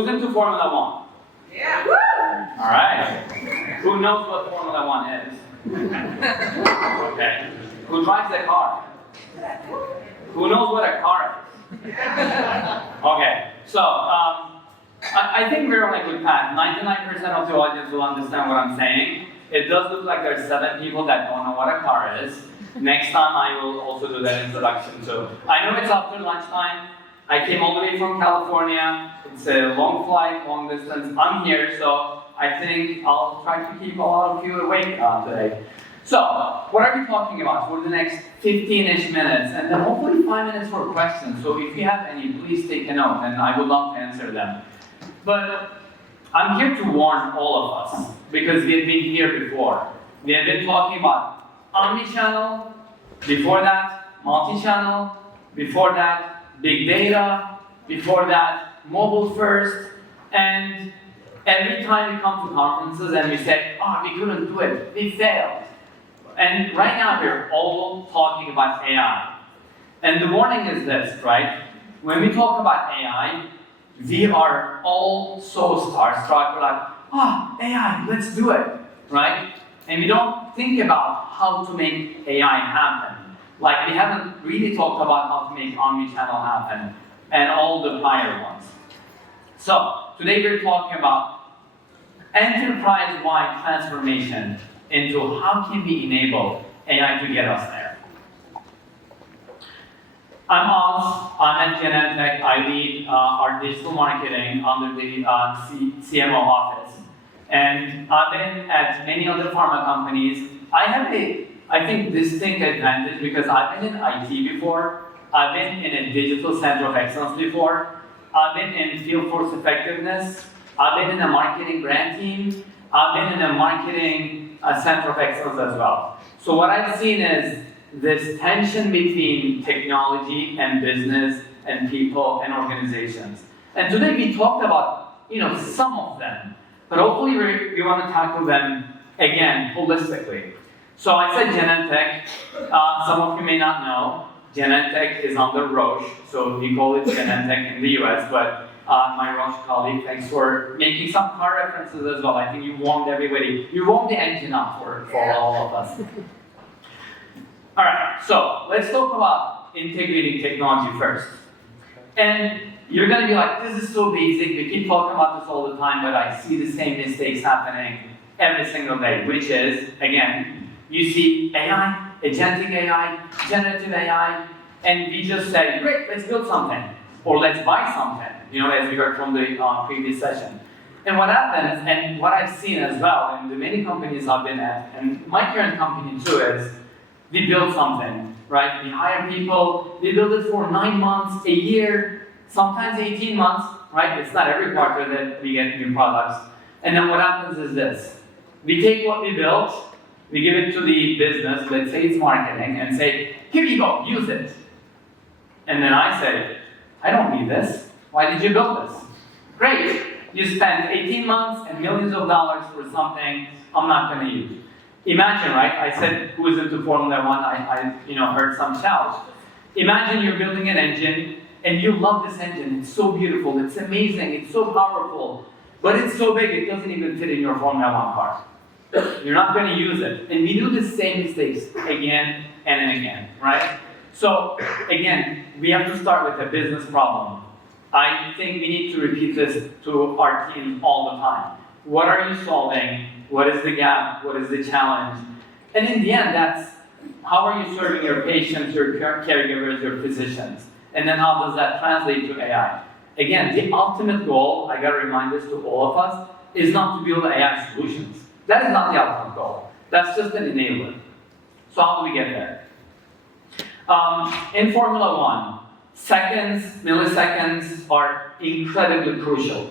Who's into Formula One? Yeah. All right. Who knows what Formula One is? Okay. Who drives the car? Who knows what a car is? Okay. So, I think we're on a good path. 99% of the audience will understand what I'm saying. It does look like there's 7 people that don't know what a car is. Next time I will also do that introduction too. I know it's after lunchtime. I came all the way from California. It's a long flight, long distance. I'm here, so I think I'll try to keep a lot of you awake today. So, what are we talking about for the next 15-ish minutes? And then hopefully 5 minutes for questions. So if you have any, please take a note, and I would love to answer them. But I'm here to warn all of us, because we have been here before. We have been talking about omni-channel, before that, multi-channel, before that, big data, before that, mobile first, and every time we come to conferences and we say, oh, we couldn't do it, we failed. And right now we're all talking about AI. And the warning is this, right? When we talk about AI, we are all so starstruck, we're like, AI, let's do it, right? And we don't think about how to make AI happen. Like, we haven't really talked about how to make omni-channel happen, and all the prior ones. So, today we're talking about enterprise-wide transformation into how can we enable AI to get us there. I'm Oz, I'm at Genentech. I lead our digital marketing under the CMO office. And I've been at many other pharma companies. I have a, I think, distinct advantage because I've been in IT before, I've been in a digital center of excellence before, I've been in field force effectiveness, I've been in a marketing brand team, I've been in a marketing center of excellence as well. So what I've seen is this tension between technology and business and people and organizations. And today we talked about, some of them, but hopefully we want to tackle them again holistically. So I said Genentech. Some of you may not know, Genentech is under Roche, so we call it Genentech in the US, but my Roche colleague, thanks for making some car references as well. I think you warmed everybody. You warmed the engine up for all of us. All right, so let's talk about integrating technology first. And you're going to be like, this is so basic, we keep talking about this all the time, but I see the same mistakes happening every single day, which is, again, you see AI, agentic AI, generative AI, and we just say, great, let's build something, or let's buy something, as we heard from the previous session. And what happens, and what I've seen as well, in the many companies I've been at, and my current company too, is we build something, right? We hire people, we build it for 9 months, a year, sometimes 18 months, right? It's not every quarter that we get new products. And then what happens is this. We take what we built, we give it to the business, let's say it's marketing, and say, here you go, use it. And then I say, I don't need this. Why did you build this? Great, you spent 18 months and millions of dollars for something I'm not going to use. Imagine, right? I said, who is into Formula One? I heard some shouts. Imagine you're building an engine, and you love this engine. It's so beautiful. It's amazing. It's so powerful. But it's so big, it doesn't even fit in your Formula One car. You're not going to use it. And we do the same mistakes again and again, right? So, again, we have to start with a business problem. I think we need to repeat this to our team all the time. What are you solving? What is the gap? What is the challenge? And in the end, that's how are you serving your patients, your caregivers, your physicians? And then how does that translate to AI? Again, the ultimate goal, I gotta remind this to all of us, is not to build AI solutions. That is not the ultimate goal. That's just an enabler. So how do we get there? In Formula One, seconds, milliseconds are incredibly crucial.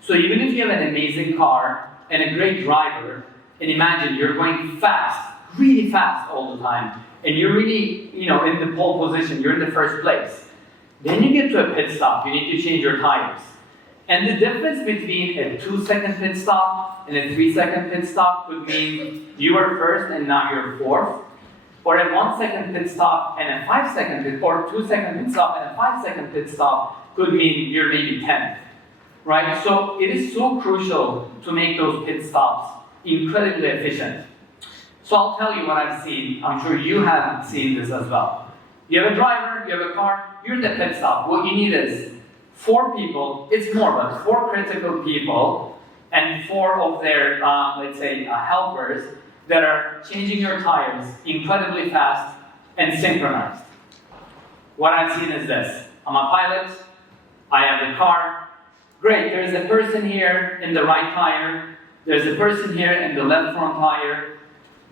So even if you have an amazing car and a great driver, and imagine you're going fast, really fast all the time, and you're really, in the pole position, you're in the first place. Then you get to a pit stop, you need to change your tires. And the difference between a 2-second pit stop and a 3-second pit stop could mean you were first and now you're fourth. Or a 1-second pit stop and a 5-second pit, or 2-second pit stop and a 5-second pit stop could mean you're maybe 10th. right? So it is so crucial to make those pit stops incredibly efficient. So I'll tell you what I've seen. I'm sure you have seen this as well. You have a driver, you have a car, you're in the pit stop. What you need is 4 people, it's more, but 4 critical people and 4 of their, let's say, helpers that are changing your tires incredibly fast and synchronized. What I've seen is this. I'm a pilot, I have the car. Great, there's a person here in the right tire, there's a person here in the left front tire.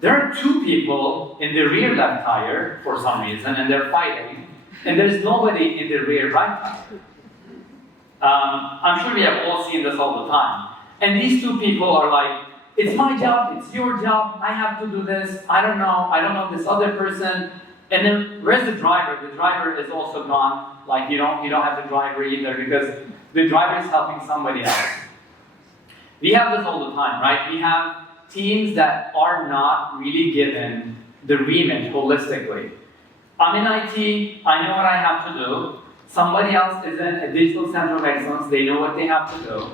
There are 2 people in the rear left tire for some reason, and they're fighting, and there's nobody in the rear right tire. I'm sure we have all seen this all the time. And these 2 people are like, it's my job, it's your job, I have to do this, I don't know this other person. And then where's the driver? The driver is also gone. Like you don't have the driver either because the driver is helping somebody else. We have this all the time, right? We have teams that are not really given the remit holistically. I'm in IT, I know what I have to do. Somebody else is in a digital center of excellence, they know what they have to do.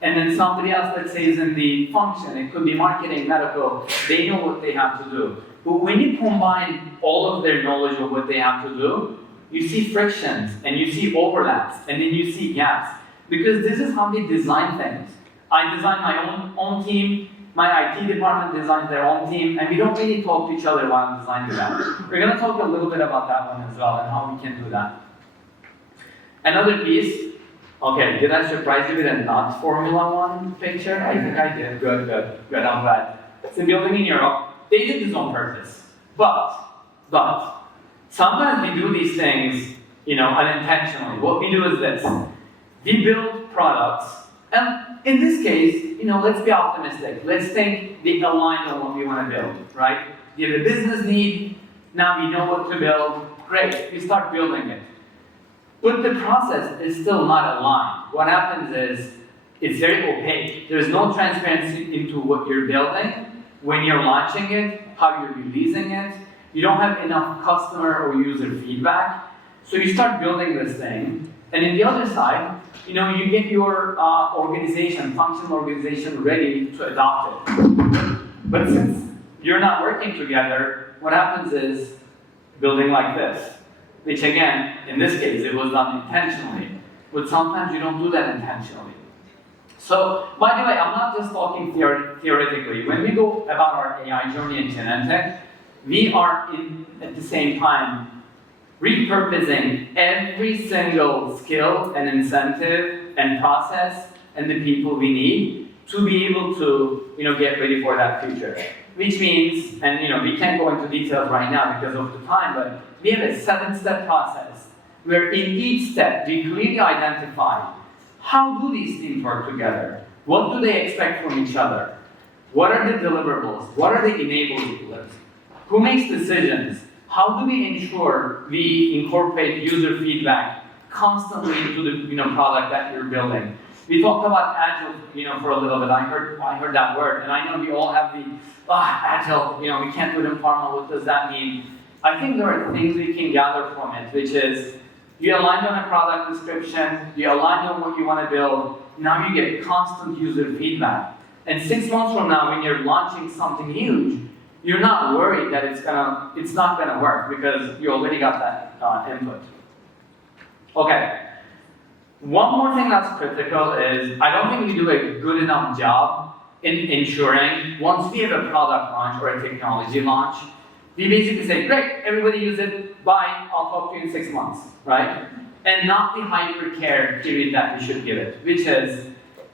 And then somebody else, let's say, is in the function, it could be marketing, medical, they know what they have to do. But when you combine all of their knowledge of what they have to do, you see frictions, and you see overlaps, and then you see gaps. Because this is how we design things. I design my own team, my IT department designs their own team, and we don't really talk to each other while I'm designing that. We're going to talk a little bit about that one as well, and how we can do that. Another piece, okay, did I surprise you with a not Formula One picture? I think I did. Good, I'm glad. It's a building in Europe. They did this on purpose. But, sometimes we do these things, unintentionally. What we do is this. We build products, and in this case, let's be optimistic. Let's think they align on what we want to build, right? We have a business need, now we know what to build. Great, we start building it. But the process is still not aligned. What happens is, it's very opaque. There's no transparency into what you're building, when you're launching it, how you're releasing it. You don't have enough customer or user feedback. So you start building this thing, and in the other side, you get your functional organization ready to adopt it. But since you're not working together, what happens is building like this. Which again, in this case, it was done intentionally. But sometimes you don't do that intentionally. So, by the way, I'm not just talking theoretically. When we go about our AI journey in Genentech, we are at the same time repurposing every single skill and incentive and process and the people we need to be able to get ready for that future. Which means, and we can't go into details right now because of the time, but we have a 7-step process where in each step we clearly identify how do these teams work together? What do they expect from each other? What are the deliverables? What are the enablers? Who makes decisions? How do we ensure we incorporate user feedback constantly into the product that you're building? We talked about agile, for a little bit. I heard that word, and I know we all have the agile. We can't do it in pharma. What does that mean? I think there are things we can gather from it, which is you aligned on a product description, you aligned on what you want to build. Now you get constant user feedback, and 6 months from now, when you're launching something huge, you're not worried that it's not gonna work because you already got that input. Okay. One more thing that's critical is I don't think we do a good enough job in ensuring once we have a product launch or a technology launch, we basically say, great, everybody use it, bye, I'll talk to you in 6 months, right? And not the hyper-care period that we should give it, which is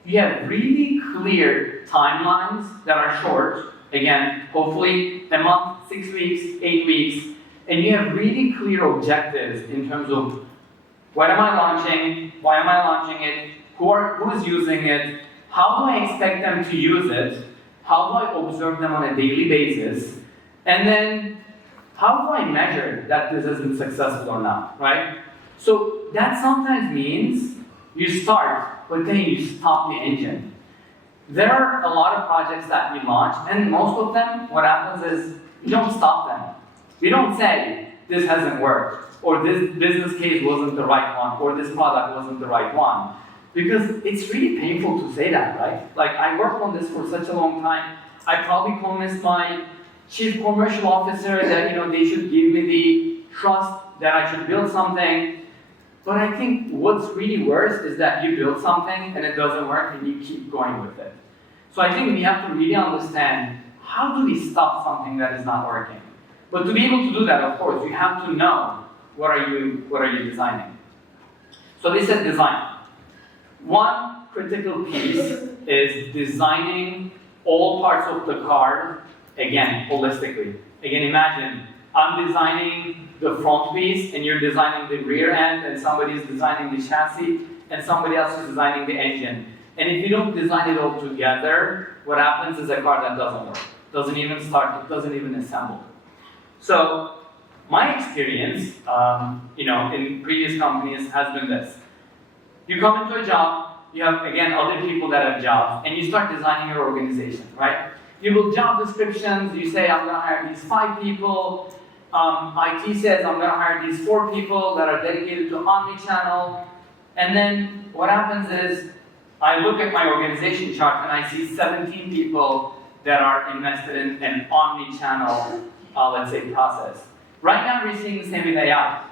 you have really clear timelines that are short, again, hopefully a month, 6 weeks, 8 weeks, and you have really clear objectives in terms of what am I launching, why am I launching it, who is using it, how do I expect them to use it, how do I observe them on a daily basis, and then how do I measure that this has been successful or not, right? So that sometimes means you start, but then you stop the engine. There are a lot of projects that we launch, and most of them, what happens is we don't stop them. We don't say, this hasn't worked, or this business case wasn't the right one, or this product wasn't the right one. Because it's really painful to say that, right? Like, I worked on this for such a long time. I probably convinced my chief commercial officer that, they should give me the trust that I should build something. But I think what's really worse is that you build something and it doesn't work and you keep going with it. So I think we have to really understand, how do we stop something that is not working? But to be able to do that, of course, you have to know what are you designing. So this is design. One critical piece is designing all parts of the car, again, holistically. Again, imagine, I'm designing the front piece, and you're designing the rear end, and somebody is designing the chassis, and somebody else is designing the engine. And if you don't design it all together, what happens is a car that doesn't work. Doesn't even start, it doesn't even assemble. So, my experience, in previous companies has been this. You come into a job, you have, again, other people that have jobs, and you start designing your organization, right? You build job descriptions, you say, I'm gonna hire these 5 people. IT says, I'm gonna hire these 4 people that are dedicated to omni-channel. And then what happens is, I look at my organization chart and I see 17 people that are invested in an omni-channel, let's say, process. Right now, we're seeing the same with AI.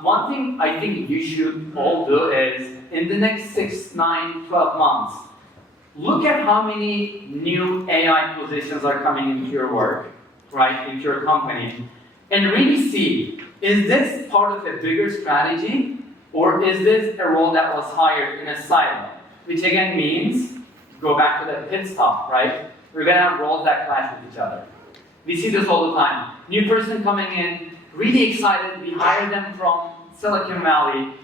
One thing I think you should all do is, in the next 6, 9, 12 months, look at how many new AI positions are coming into your work, right, into your company, and really see, is this part of a bigger strategy, or is this a role that was hired in a silo? Which again means, go back to that pit stop, right? We're gonna have roles that clash with each other. We see this all the time. New person coming in, really excited, we hire them from Silicon Valley,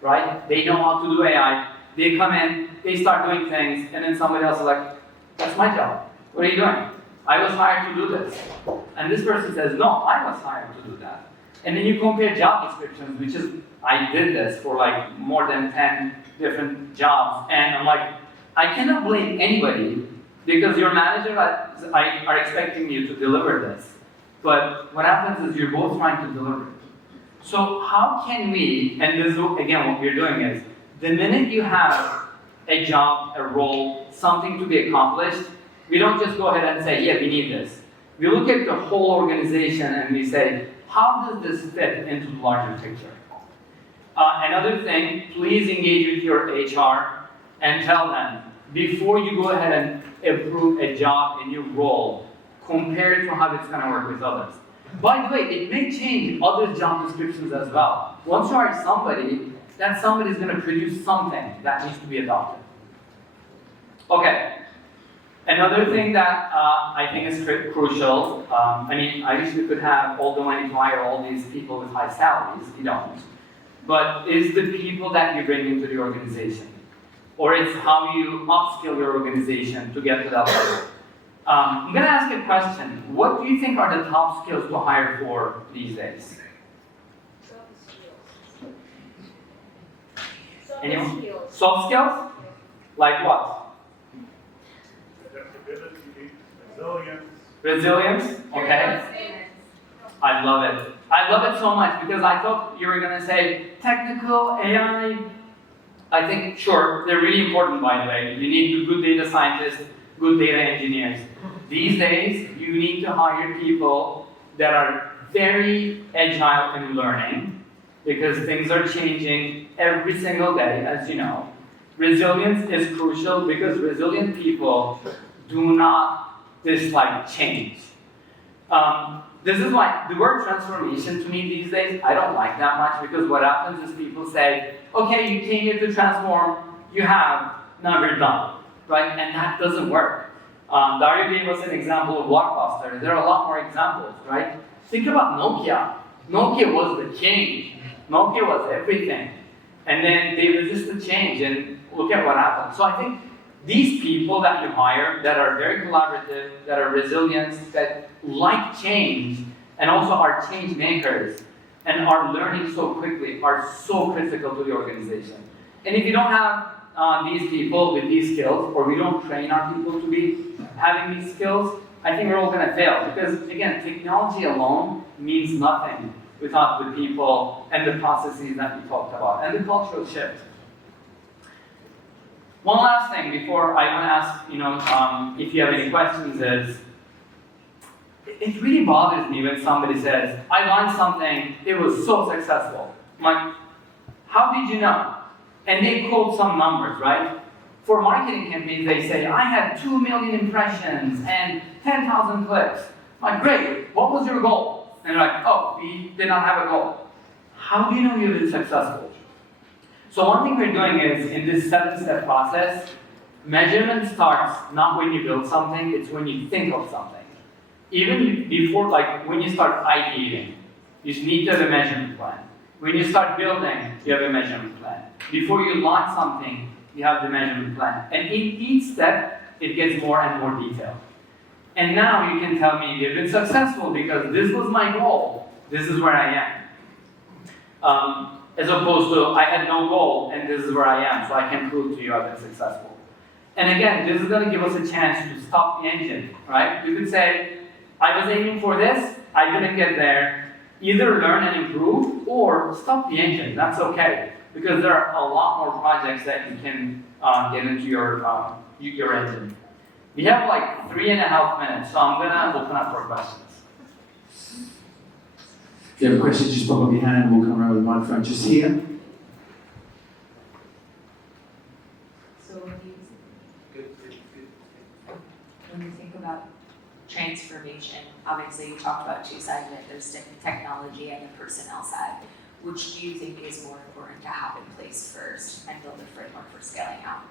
right? They know how to do AI. They come in, they start doing things, and then somebody else is like, that's my job. What are you doing? I was hired to do this. And this person says, no, I was hired to do that. And then you compare job descriptions, which is, I did this for like more than 10 different jobs. And I'm like, I cannot blame anybody because your manager are expecting you to deliver this. But what happens is you're both trying to deliver it. So how can we, and this is, again, what we're doing is, the minute you have a job, a role, something to be accomplished, we don't just go ahead and say, yeah, we need this. We look at the whole organization and we say, how does this fit into the larger picture? Another thing, please engage with your HR and tell them, before you go ahead and approve a job, a new role, compare it to how it's going to work with others. By the way, it may change other job descriptions as well. Once you hire somebody, that somebody is going to produce something that needs to be adopted. Okay. Another thing that I think is crucial, I wish we could have all the money to hire all these people with high salaries, we don't. But is the people that you bring into the organization, or it's how you upskill your organization to get to that level. I'm going to ask a question. What do you think are the top skills to hire for these days? Anyone? Soft skills? Like what? Adaptability, resilience. Resilience? Okay. I love it. I love it so much because I thought you were going to say technical, AI. I think, sure, they're really important, by the way. You need good data scientists, good data engineers. These days, you need to hire people that are very agile in learning because things are changing every single day, as you know. Resilience is crucial because resilient people do not dislike change. This is why the word transformation to me these days, I don't like that much because what happens is people say, okay, you came here to transform, you have, now you're done, right? And that doesn't work. Dario gave us an example of Blockbuster. There are a lot more examples, right? Think about Nokia. Nokia was the king. Nokia was everything. And then they resisted change, and look at what happened. So I think these people that you hire that are very collaborative, that are resilient, that like change, and also are change makers, and are learning so quickly, are so critical to the organization. And if you don't have these people with these skills, or we don't train our people to be having these skills, I think we're all going to fail. Because again, technology alone means nothing without the people and the processes that we talked about, and the cultural shift. One last thing before I want to ask, if you have any questions is, it really bothers me when somebody says, I launched something, it was so successful. I'm like, how did you know? And they quote some numbers, right? For marketing campaigns, they say, I had 2 million impressions and 10,000 clicks. I'm like, great, what was your goal? And they're like, oh, we did not have a goal. How do you know you've been successful? So one thing we're doing is, in this 7-step process, measurement starts not when you build something, it's when you think of something. Even before, like when you start ideating, you need to have a measurement plan. When you start building, you have a measurement plan. Before you launch something, you have the measurement plan. And in each step, it gets more and more detailed. And now you can tell me you've been successful because this was my goal. This is where I am. As opposed to, I had no goal and this is where I am, so I can prove to you I've been successful. And again, this is going to give us a chance to stop the engine, right? You could say, I was aiming for this, I didn't get there. Either learn and improve, or stop the engine. That's okay, because there are a lot more projects that you can get into your engine. We have like 3.5 minutes, so I'm gonna open up for questions. If you have a question, just pop up your hand and we'll come around with the microphone just here. So when you think about transformation, obviously you talked about two sides of it. There's technology and the personnel side. Which do you think is more important to have in place first and build a framework for scaling out?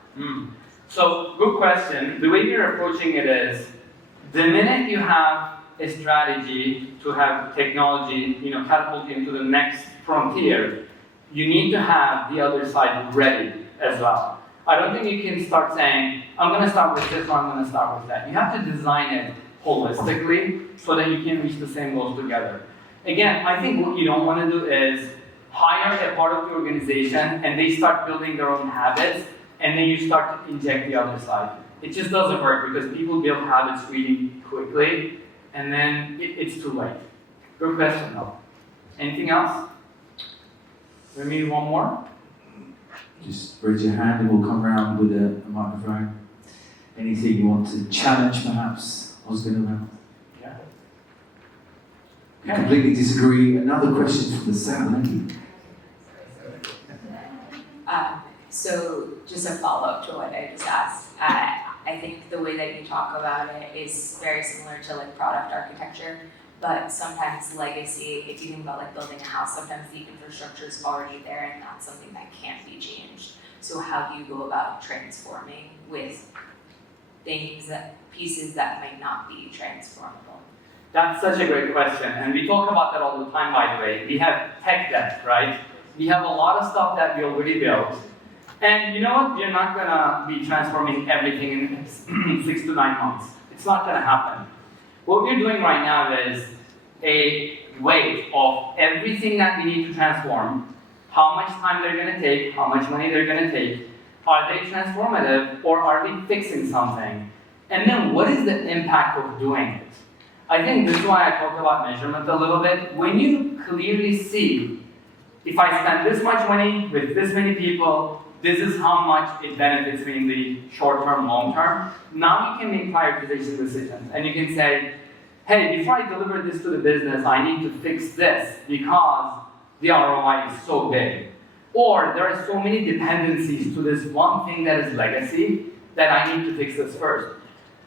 So, good question. The way you're approaching it is, the minute you have a strategy to have technology, catapult into the next frontier, you need to have the other side ready as well. I don't think you can start saying, I'm going to start with this or I'm going to start with that. You have to design it holistically so that you can reach the same goals together. Again, I think what you don't want to do is hire a part of the organization and they start building their own habits and then you start to inject the other side. It just doesn't work because people build habits really quickly and then it's too late. Good question though. Anything else? Maybe one more? Just raise your hand and we'll come around with a microphone. Anything you want to challenge perhaps? Ozgun about? Yeah. I completely disagree. Another question from the sound. So just a follow-up to what I just asked. I think the way that you talk about it is very similar to like product architecture, but sometimes legacy, if you think about like building a house, sometimes the infrastructure is already there and that's something that can't be changed. So how do you go about transforming with pieces that might not be transformable? That's such a great question, and we talk about that all the time, by the way. We have tech debt, right? We have a lot of stuff that we already built. And you know what? You're not going to be transforming everything in 6 to 9 months. It's not going to happen. What we're doing right now is a weight of everything that we need to transform, how much time they're going to take, how much money they're going to take, are they transformative or are we fixing something? And then what is the impact of doing it? I think this is why I talk about measurement a little bit. When you clearly see, if I spend this much money with this many people, this is how much it benefits me in the short term, long term. Now you can make prioritization decisions and you can say, hey, before I deliver this to the business, I need to fix this because the ROI is so big. Or there are so many dependencies to this one thing that is legacy that I need to fix this first.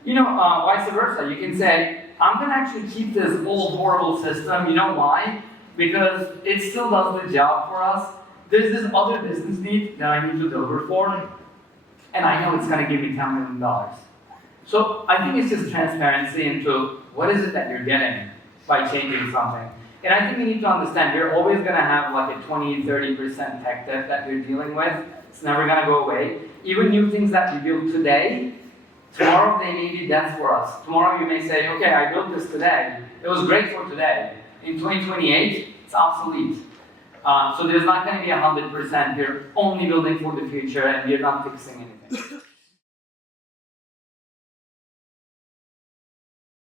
Vice versa, you can say, I'm going to actually keep this old horrible system. You know why? Because it still does the job for us. There's this other business need that I need to deliver for, and I know it's going to give me $10 million. So I think it's just transparency into what is it that you're getting by changing something. And I think we need to understand we're always going to have like a 20-30% tech debt that we're dealing with. It's never going to go away. Even new things that we build today, tomorrow they may be death for us. Tomorrow you may say, okay, I built this today. It was great for today. In 2028, it's obsolete. So there's not going to be 100%. We're only building for the future and we're not fixing anything.